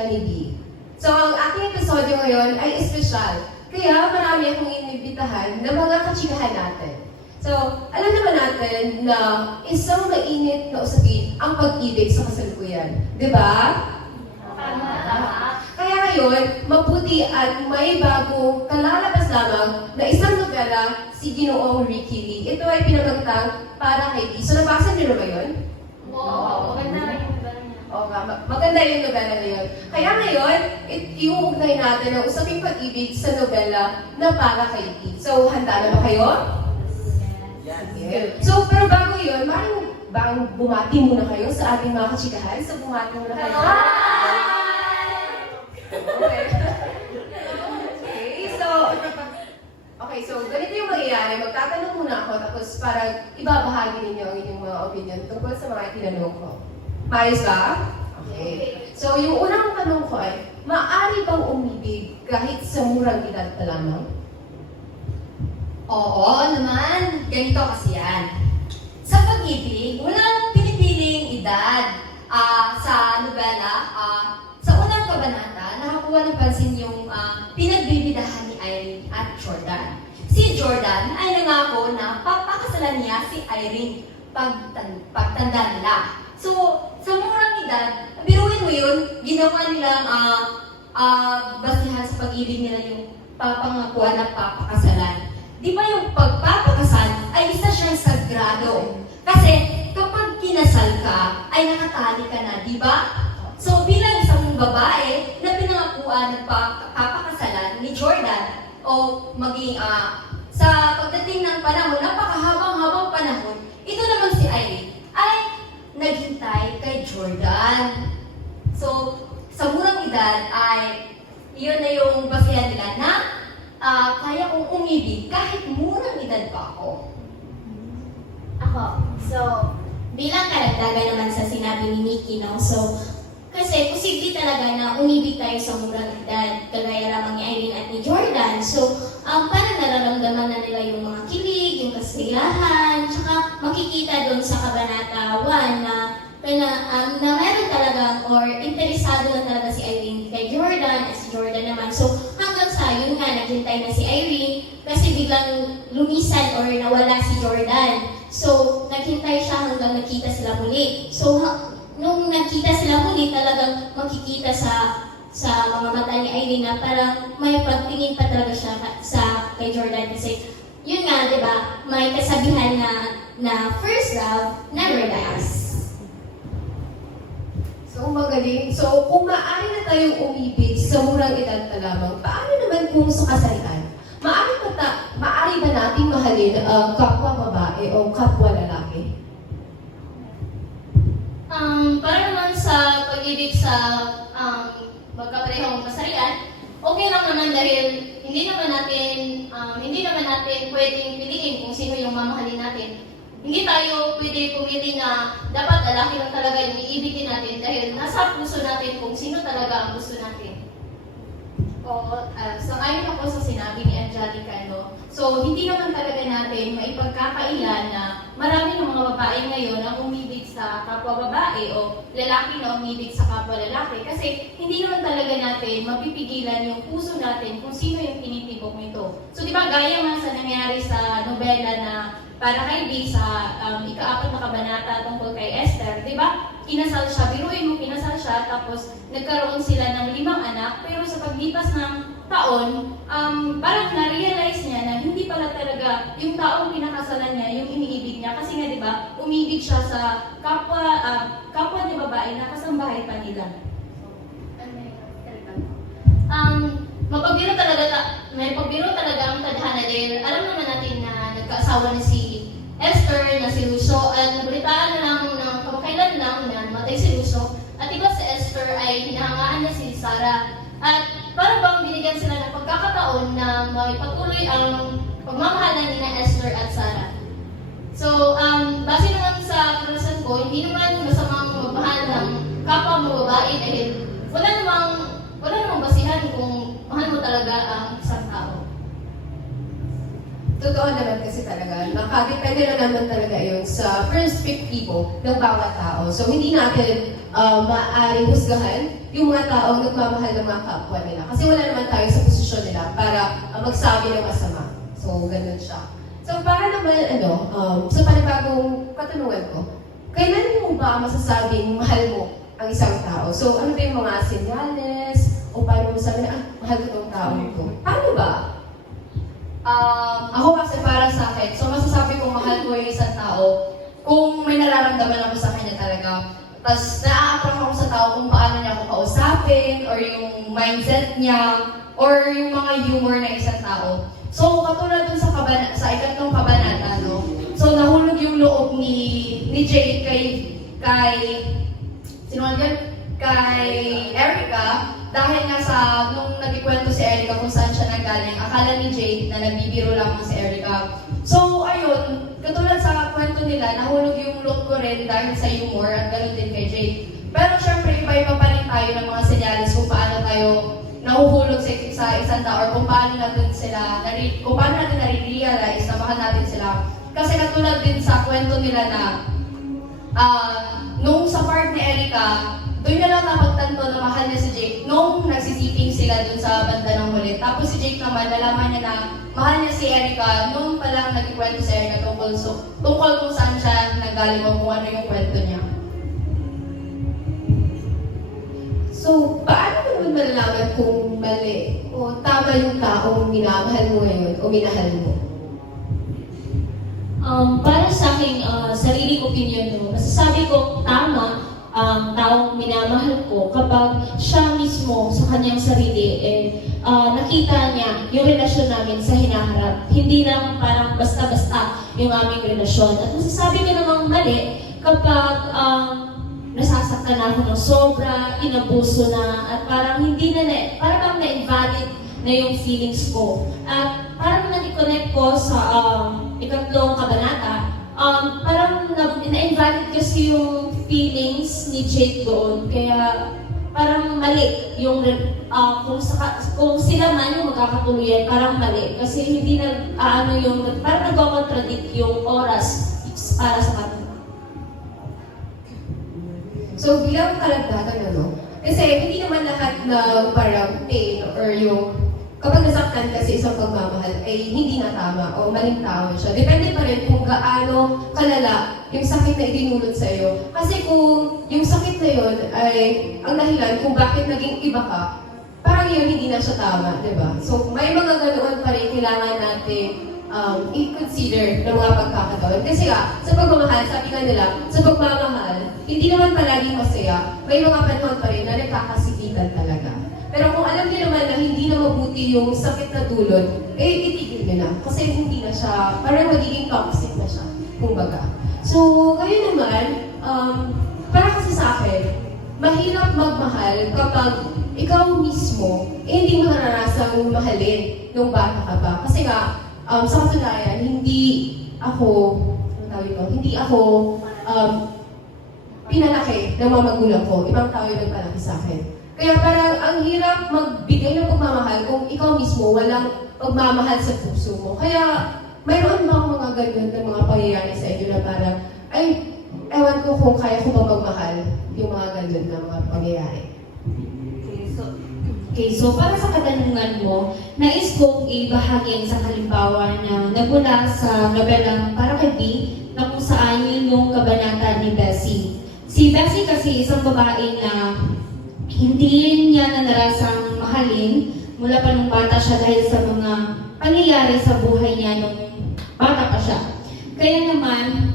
chika ni B. So, ang aking episodyo ngayon ay espesyal. Kaya marami akong inibitahan na mga kachikahan natin. So, alam naman natin na isang mainit na usapin ang pag-ibig sa kasalukuyan. Di ba? Kaya ngayon, mabuti at may bagong kalalabas lamang na isang nobela si Ginoong Ricky Lee. Ito ay pinagkagtang para kay B. So, nabasa niyo na ba yun? Oo, maganda yung nobela niya. Oo nga, maganda yung nobela na yun. Kaya ngayon, iuugnay natin ang usaping pag-ibig sa nobela na para kay B. So, handa na ba kayo? Yes. So, pero bago yun, maaaring bumati muna kayo sa ating mga kachikahan. So, bumati muna kayo. Okay, so ganito yung mangyayari. Magtatanong muna ako, tapos para ibabahagi ninyo ang inyong mga opinion tungkol sa mga tinanong ko. Maayos ba? Okay. So, yung unang tanong ko ay, maaari bang umibig kahit sa murang edad pa lamang? Oo naman, ganito kasi yan. Sa pag-ibig, walang pinipiling edad. Sa nobela, sa unang kabanata, nakakuha ng pansin yung pinagbibidahan ni Irene at Jordan. Si Jordan ay nangako na papakasalan niya si Irene pagtanda nila. So, sa murang edad, biruin mo yun, ginawa nilang basihan sa pag-ibig nila yung papangakuan na papakasalan. Di ba yung pagpapakasal ay isa siyang sagrado? Kasi kapag kinasal ka, ay nakatali ka na, di ba? So bilang isang babae na pinangakuan ng papakasalan ni Jordan, o maging sa pagdating ng panahon, napakahabang-habang panahon, ito naman si Irene ay naghintay kay Jordan. So sa murang edad ay yun na yung basihan nila na kaya kong umibig kahit murang edad pa ako. So, bilang karagdagan naman sa sinabi ni Nikki, no? So, kasi posible talaga na umibig tayo sa murang edad, kagaya lamang ni Irene at ni Jordan. So, parang nararamdaman na nila yung mga kilig, yung kasiyahan, tsaka makikita doon sa kabanata 1 na meron talagang or interesado na talaga si Irene kay Jordan at si Jordan naman. So, hanggang sa yun nga, naghintay na si Irene kasi biglang lumisan or nawala si Jordan. So, naghintay siya hanggang nakita sila muli. So, nung nakita sila muli, talagang makikita sa mga mata ni Irene na parang may pagtingin pa talaga siya kay Jordan kasi yun nga, di ba, may kasabihan na first love never dies. So, magaling. So, kung maaari na tayong umibig sa murang edad pa lamang, paano naman kung sa kasarian? Maaari ba nating mahalin ang kapwa babae o kapwa lalaki? Para naman sa pag-ibig sa magkaparehong kasarian, okay lang naman dahil hindi naman natin pwedeng piliin kung sino yung mamahalin natin. Hindi tayo pwede pumili na dapat lalaki lang talaga yung iibigin natin dahil nasa puso natin kung sino talaga ang gusto natin. Sangayon ako sa sinabi ni Angelica, no? So, hindi naman talaga natin maipagkakailan na marami ng mga babae ngayon ang umibig sa kapwa babae o lalaki na umibig sa kapwa lalaki kasi hindi naman talaga natin mapipigilan yung puso natin kung sino yung tinitibok nito. So, di ba, gaya nga sa nangyari sa nobela na para kay B sa ika-4 na kabanata tungkol kay Esther, di ba? Kinasal siya, biruin mo, kinasal siya, tapos nagkaroon sila ng 5 anak, pero sa paglipas ng taon, parang na-realize niya na hindi pala talaga yung taong pinakasalan niya, yung iniibig niya. Kasi nga, di ba, umibig siya sa kapwa niya babae na kasambahay pa nila. May pagbiro talaga ang tadhana dahil alam naman natin na nagkaasawa na si Esther, na si Lucio, at nabalitaan na lang ng kamakailan lang na namatay si Lucio. At iba si Esther ay hinahangaan na si Sarah. At para bang binigyan sila ng pagkakataon na maipatuloy ang pagmamahalan ni na Esther at Sarah. So, base naman sa karanasan ko, hindi naman masamang magmahal ng kapwa mo babae dahil wala namang basihan kung mahal mo talaga ang isang tao. Totoo naman kasi talaga, nakadepende na naman talaga yun sa perspektibo ng bawat tao. So, hindi natin maaaring husgahan yung mga taong nagmamahal ng mga kapwa nila. Kasi wala naman tayo sa posisyon nila para magsabi ng masama. So, ganun siya. So, para naman, sa panibagong katanungan ko, kailan mo ba masasabing mahal mo ang isang tao? So, ano ba yung mga senyales? O paano mo sabi na, mahal ko itong tao ko? Paano ba? Ako kasi para sa akin, so masasabi kong mahal ko yung isang tao kung may nararamdaman ako sa kanya talaga. Tapos na-attract ako sa tao kung paano niya ako kausapin, or yung mindset niya, or yung mga humor ng isang tao. So katulad dun sa ikatlong kabanata, no? So nahulog yung loob ni Jade kay sino nga yun? Kay Erica, dahil nga nung nagkikwento si Erica kung saan siya nanggaling, akala ni Jade na nagbibiro lamang si Erica. So, ayun, katulad sa kwento nila, nahulog yung loob ko rin dahil sa humor at ganoon din kay Jade. Pero syempre, iba-iba pa rin tayo ng mga senyales kung paano tayo nahuhulog sa isang tao, or kung paano natin nare-realize na mahal natin sila. Kasi katulad din sa kwento nila na nung sa part ni Erica, doon na lang napagtanto na mahal niya si Jake nung nagsisiping sila doon sa banda ng huli. Tapos si Jake naman, nalaman niya na mahal niya si Erica nung palang nagkikwento si Erica tungkol kung saan siya nanggaling o kung ano yung kwento niya. So, paano mo naman malalaman kung mali o tama yung taong minamahal mo ngayon o minahal mo? Para sa aking sariling opinion, no, masasabi ko tama ang taong minamahal ko kapag siya mismo sa kanyang sarili nakita niya yung relasyon namin sa hinaharap. Hindi lang parang basta-basta yung aming relasyon. At masasabi ko namang mali kapag nasasaktan ako ng sobra, inabuso na, at parang parang na-invalid na yung feelings ko. At parang naman i-connect ko sa ikatlong kabanata, parang na-invalid kasi yung feelings ni Jade doon. Kaya parang mali yung kung sila man yung magkakatuluyan, parang mali. Kasi hindi parang nagko-contradict yung oras para sa kanila. So, bilang karagdagan, kasi hindi naman lahat ng parang pain or yung kapag nasaktan kasi isang pagmamahal ay hindi na tama o maling tao siya. Depende pa rin kung gaano kalala yung sakit na idinulot sa iyo. Kasi kung yung sakit na yun ay ang dahilan kung bakit naging iba ka, parang yun hindi na siya tama, di ba? So, may mga ganoon pa rin kailangan natin i-consider ng mga pagkakataon. Kasi sa pagmamahal, sabi nga nila, sa pagmamahal, hindi naman palaging masaya, may mga panahon pa rin na nagkakasikitan talaga. Pero kung alam niyo naman na hindi na mabuti yung sakit na dulot, itigil niyo na. Kasi hindi na siya, parang magiging toxic na siya, kumbaga. So, ngayon naman, para kasi sa akin, mahirap magmahal kapag ikaw mismo, hindi mo nararasang mahalin nung bata ka pa. Kasi sa katunayan, hindi ako pinalaki ng mga magulang ko. Ibang tao yung nagpalaki sa akin. Kaya parang ang hirap magbigay ng pagmamahal kung ikaw mismo walang pagmamahal sa puso mo. Kaya mayroon bang mga ganyan na mga pangyayari sa inyo na parang, ay, ewan ko kung kaya ko ba magmahal yung mga ganyan na mga pangyayari. Okay, so para sa katanungan mo, nais kong ibahagi sa halimbawa na nagmula sa nobelang Para kay B, na kung saan yun yung kabanata ni Bessie. Si Bessie kasi isang babae na hindi niya narasang mahalin mula pa nung bata siya dahil sa mga pangyayari sa buhay niya nung bata pa siya. Kaya naman,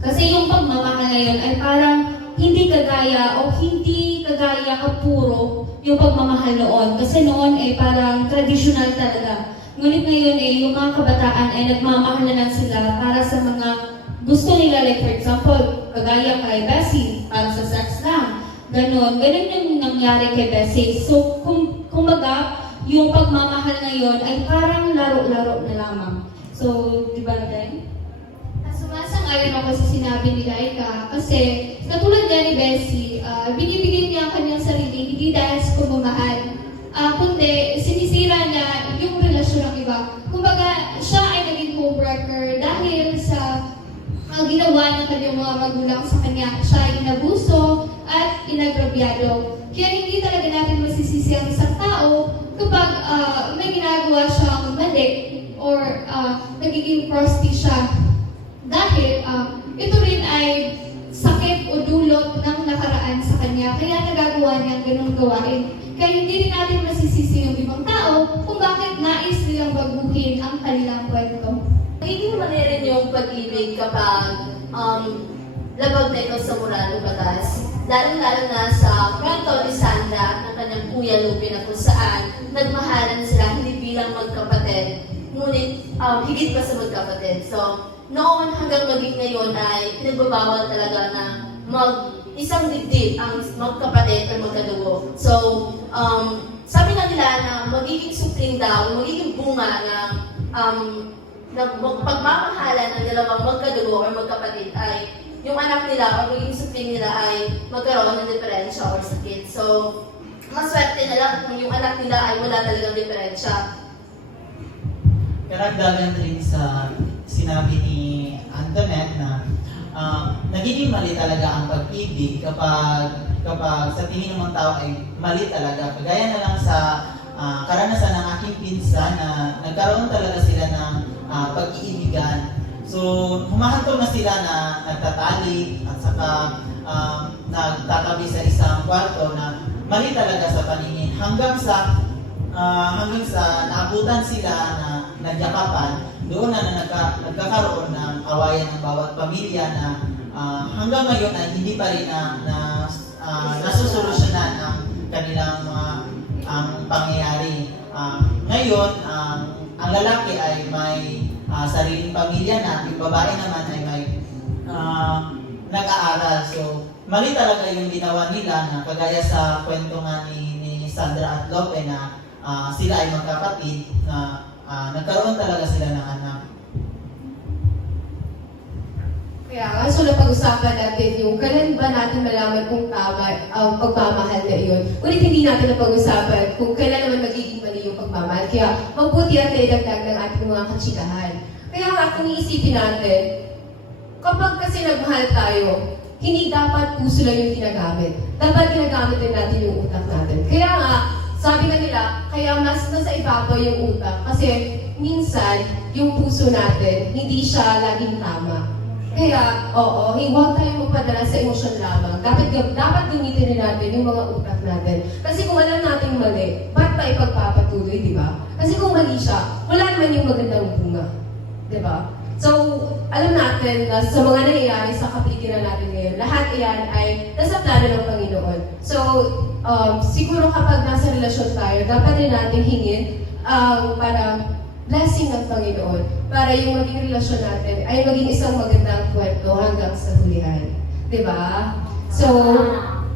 kasi yung pagmamahal ngayon ay parang hindi kagaya kapuro yung pagmamahal noon. Kasi noon ay parang traditional talaga. Ngunit ngayon yung mga kabataan ay nagmamahal na lang sila para sa mga gusto nila. Like for example, kagaya kay Bessie, para sa sex lang. Ganon yung nangyari kay Bessie. So, kumbaga, yung pagmamahal ngayon ay parang laro-laro na lamang. So, di ba din? Sumasang-ayon ako sa sinabi ni Laika kasi katulad nga ni Bessie, binibigay niya ang kanyang sarili hindi dahil sa pagmamahal, kundi sinisira niya yung relasyon ng iba. Kumbaga, siya ay naging homewrecker dahil sa ginawa ng kanyang mga magulang sa kanya. Siya ay inabuso at inagrabyado. Kaya hindi talaga natin masisisi ang isang tao kapag may ginagawa siyang mali or nagiging prosty siya. Dahil ito rin ay sakit o dulot ng nakaraan sa kanya, kaya nagagawa niya ang ganung gawain. Kaya hindi rin natin masisisi yung ibang tao kung bakit nais nilang baguhin ang kanilang kwento. Hindi naman rin yung pag-ibig kapag labag na ito sa moral o batas. Lalo-lalo na sa kwento ni Sandra ng kanyang kuya Lupe na kung saan nagmahalan sila hindi bilang magkapatid, ngunit higit pa sa magkapatid. So, noon hanggang maging ngayon ay pinagbabawal talaga na isang dibdib ang magkapatid o magkadugo. So, sabi na nila na magiging supling daw, magiging bunga na pagmamahalan ng dalawang magkadugo o magkapatid ay yung anak nila o magiging supling nila ay magkaroon ng diferensya or sakit. So, maswerte na lang kung yung anak nila ay wala talagang diferensya. Karagdagan rin sa sinabi ni Antoinette na nagiging mali talaga ang pag-ibig kapag sa tingin ng mga tao ay mali talaga. Kagaya na lang sa karanasan ng aking pinsan na nagkaroon talaga sila ng pag-iibigan. So, humahantong na sila na nagtatali at saka nagtatabi sa isang kwarto na mali talaga sa paningin hanggang sa naabutan sila na nagyakapan. Doon na nagkakaroon ng awayan ng bawat pamilya na hanggang ngayon ay hindi pa rin nasusolusyonan ang kanilang ang pangyayari. Ngayon, ang lalaki ay may sariling pamilya na, yung babae naman ay may nag-aaral. So, mali talaga yung ginawa nila na kagaya sa kwento nga ni Sandra at Lope na sila ay magkapatid na nagkaroon talaga sila ng anak. Kaya nga, so napag-usapan natin yung kailan ba natin malaman kung tama ang pagmamahal na iyon. Ngunit hindi natin napag-usapan kung kailan naman magiging mali yung pagmamahal. Kaya mabuti at naidagdag ng ating mga katsikahan. Kaya nga, kung iisipin natin, kapag kasi nagmahal tayo, hindi dapat puso lang yung ginagamit. Dapat ginagamit din natin yung utak natin. Kaya nga, sabi nga nila, kaya mas nasa ibabaw yung utak. Kasi minsan, yung puso natin, hindi siya laging tama. Kaya, huwag tayong magpadala sa emosyon lamang. Dapat gamitin rin natin yung mga utak natin. Kasi kung alam natin mali, ba't pa ipagpapatuloy, di ba? Kasi kung mali siya, wala naman yung magandang bunga. Di ba? So, alam natin na sa mga nangyayari sa kapaligiran natin ngayon, lahat iyan ay nasa plano ng Panginoon. So, siguro kapag nasa relasyon tayo, dapat rin natin hingin parang blessing ng Panginoon para yung maging relasyon natin ay maging isang magandang kwento hanggang sa hulihan. Diba? So,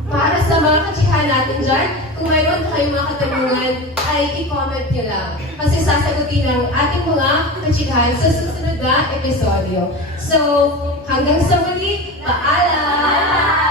para sa mga katsihan natin dyan, kung mayroon kayong mga katanungan, ay i-comment nyo lang. Kasi sasagutin ng ating mga katsihan sa susunod na episodyo. So, hanggang sa muli, paalam!